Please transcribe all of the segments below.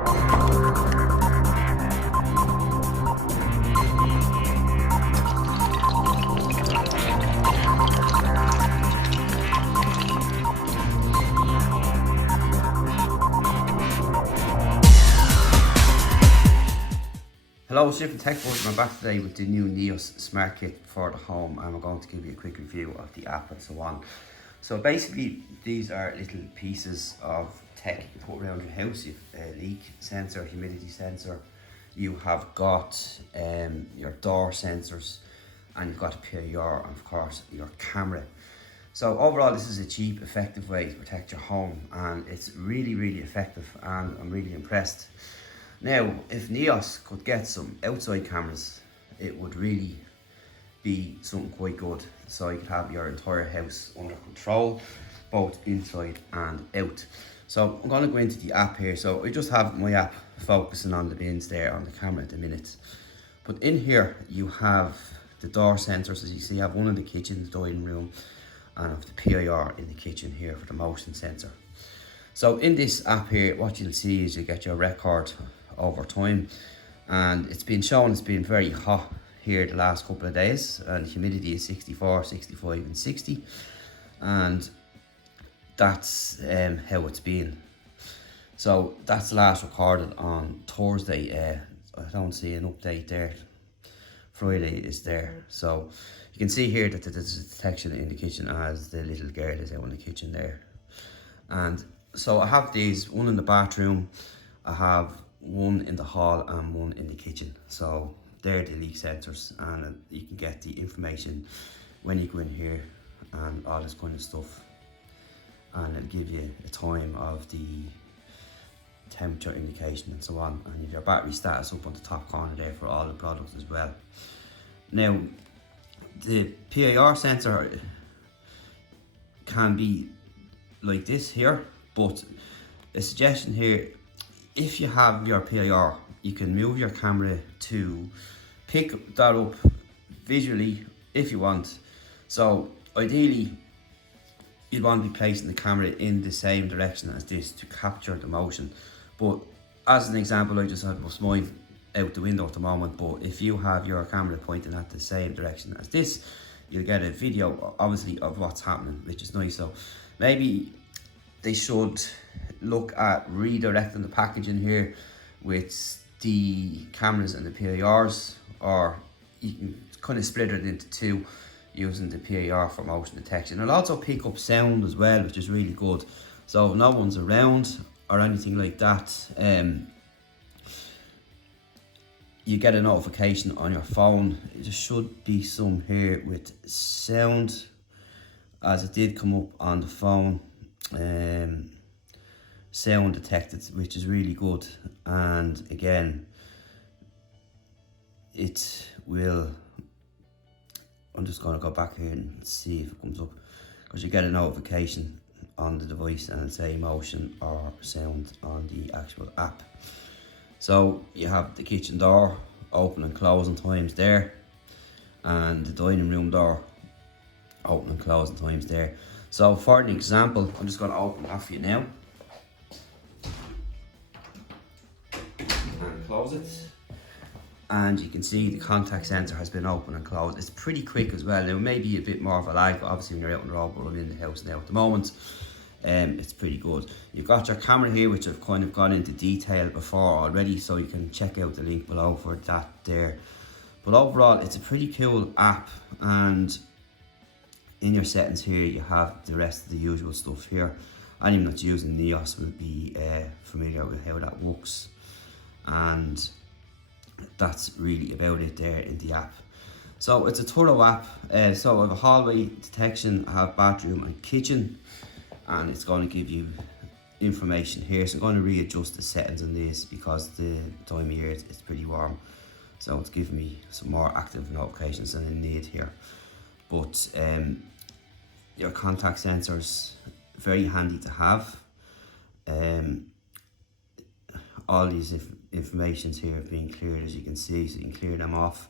Hello, it's Different Tech Boys, and I'm back today with the new Neos Smart Kit for the home, and we're going to give you a quick review of the app and so on. So basically, these are little pieces of tech you put around your house. You've a leak sensor, humidity sensor, you have got your door sensors, and you've got a PIR, and of course your camera. So overall, this is a cheap, effective way to protect your home, and it's really effective, and I'm really impressed. Now, if Neos could get some outside cameras, it would really be something quite good. So you could have your entire house under control, both inside and out. So I'm going to go into the app here. So I just have my app focusing on the bins there on the camera at the minute. But in here, you have the door sensors. As you see, I have one in the kitchen, the dining room, and I have the PIR in the kitchen here for the motion sensor. So in this app here, what you'll see is you get your record over time, and it's been shown it's been very hot here the last couple of days, and humidity is 64, 65 and 60, and that's how it's been. So that's last recorded on Thursday. I don't see an update there. Friday is there, so you can see here that there's a detection in the kitchen as the little girl is out in the kitchen there. And so I have these, one in the bathroom, I have one in the hall and one in the kitchen. So they're the leak sensors, and you can get the information when you go in here and all this kind of stuff, and it'll give you a time of the temperature indication and so on, and your battery status up on the top corner there for all the products as well. Now the PIR sensor can be like this here, but a suggestion here, if you have your PIR, you can move your camera to pick that up visually if you want. So ideally, you'd want to be placing the camera in the same direction as this to capture the motion. But as an example, I just had mine out the window at the moment, but if you have your camera pointing at the same direction as this, you'll get a video obviously of what's happening, which is nice. So maybe they should look at redirecting the packaging here with the cameras and the PIRs, or you can kind of split it into two using the PIR for motion detection. It'll also pick up sound as well, which is really good. So if no one's around or anything like that, you get a notification on your phone. There should be some here with sound, as it did come up on the phone. Sound detected, which is really good, and again it will, I'm just going to go back here and see if it comes up, because you get a notification on the device and it'll say motion or sound on the actual app. So you have the kitchen door open and closing times there, and the dining room door open and closing times there. So for an example, I'm just going to open that for you now and close it, and you can see the contact sensor has been open and closed. It's pretty quick as well. There may be a bit more of a lag, but obviously when you're out on the road, but I'm in the house now at the moment, it's pretty good. You've got your camera here, which I've kind of gone into detail before already, so you can check out the link below for that there. But overall, it's a pretty cool app, and in your settings here you have the rest of the usual stuff here. Anyone that's using Neos will be familiar with how that works, and that's really about it there in the app. So it's a thorough app. So I have a hallway detection, I have bathroom and kitchen, and it's going to give you information here. So I'm going to readjust the settings on this because the time of year it's pretty warm, so it's giving me some more active notifications than I need here. But your contact sensors, very handy to have. All these informations here have been cleared, as you can see, so you can clear them off.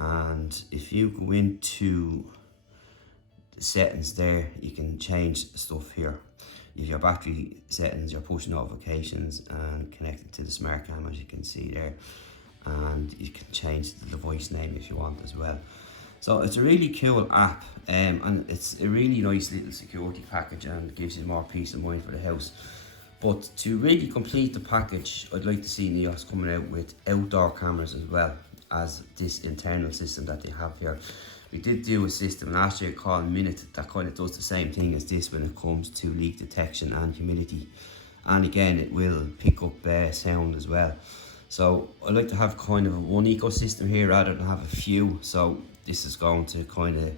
And if you go into the settings there, you can change stuff here. You have your battery settings, your push notifications, and connected to the smart cam, as you can see there. And you can change the voice name if you want as well. So it's a really cool app, and it's a really nice little security package, and gives you more peace of mind for the house. But to really complete the package, I'd like to see Neos coming out with outdoor cameras as well as this internal system that they have here. We did do a system last year called Minute that kind of does the same thing as this when it comes to leak detection and humidity. And again, it will pick up sound as well. So I like to have kind of one ecosystem here rather than have a few. So this is going to kind of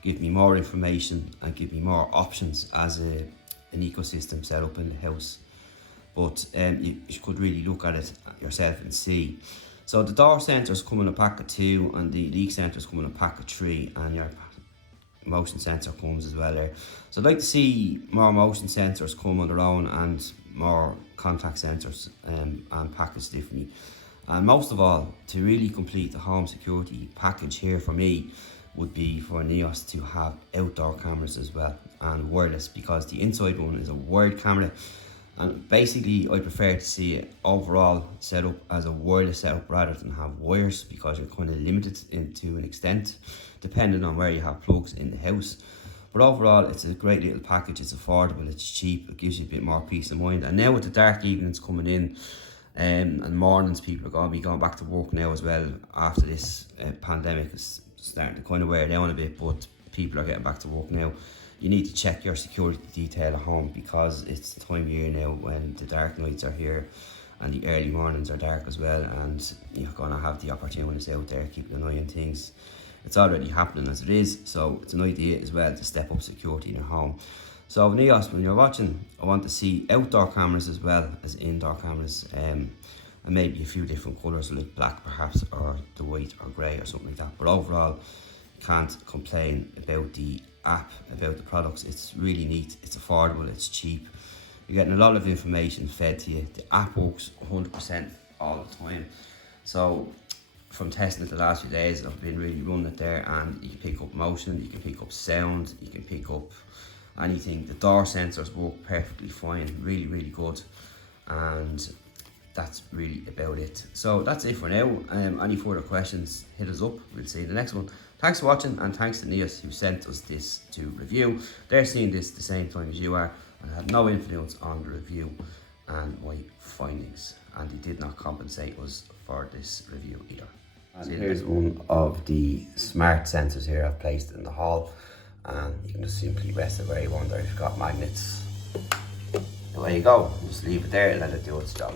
give me more information and give me more options as an ecosystem set up in the house. But you could really look at it yourself and see. So the door sensors come in a pack of 2, and the leak sensors come in a pack of 3, and your motion sensor comes as well there. So I'd like to see more motion sensors come on their own and more contact sensors and packaged differently. And most of all, to really complete the home security package here for me would be for Neos to have outdoor cameras as well and wireless, because the inside one is a wired camera. And basically I prefer to see it overall set up as a wireless setup rather than have wires, because you're kind of limited to an extent depending on where you have plugs in the house. But overall it's a great little package, it's affordable, it's cheap, it gives you a bit more peace of mind. And now with the dark evenings coming in and mornings, people are going to be going back to work now as well after this pandemic is starting to kind of wear down a bit, but people are getting back to work now. You need to check your security detail at home, because it's the time of year now when the dark nights are here and the early mornings are dark as well, and you're going to have the opportunities out there keeping an eye on things. It's already happening as it is, so it's an idea as well to step up security in your home. So Neos, when you're watching, I want to see outdoor cameras as well as indoor cameras, and maybe a few different colours like black perhaps, or the white or grey or something like that. But overall, can't complain about the app, about the products. It's really neat, it's affordable, it's cheap. You're getting a lot of information fed to you. The app works 100% all the time. So from testing it the last few days, I've been really running it there, and you can pick up motion, you can pick up sound, you can pick up anything. The door sensors work perfectly fine, really, really good. And that's really about it. So that's it for now. Any further questions, hit us up. We'll see you in the next one. Thanks for watching, and thanks to Neos who sent us this to review. They're seeing this the same time as you are and had no influence on the review and my findings, and they did not compensate us for this review either. And here's one of the smart sensors here I've placed in the hall, and you can just simply rest it where you want, or if you've got magnets, away you go. Just leave it there and let it do its job.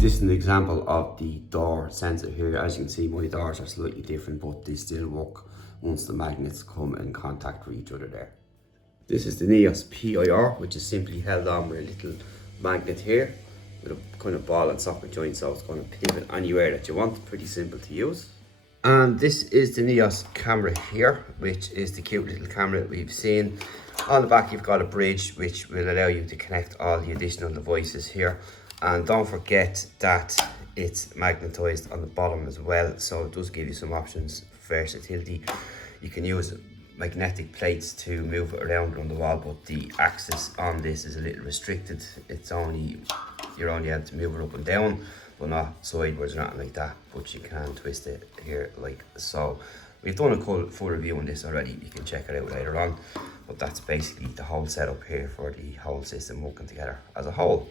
This is an example of the door sensor here. As you can see, my doors are slightly different, but they still work once the magnets come in contact with each other there. This is the Neos PIR, which is simply held on with a little magnet here with a kind of ball and socket joint, so it's going to pivot anywhere that you want. Pretty simple to use. And this is the Neos camera here, which is the cute little camera that we've seen. On the back you've got a bridge which will allow you to connect all the additional devices here. And don't forget that it's magnetized on the bottom as well, so it does give you some options for versatility. You can use magnetic plates to move it around on the wall, but the axis on this is a little restricted. You're only able to move it up and down, but not sideways or nothing like that. But you can twist it here like so. We've done a full review on this already, you can check it out later on. But that's basically the whole setup here for the whole system working together as a whole.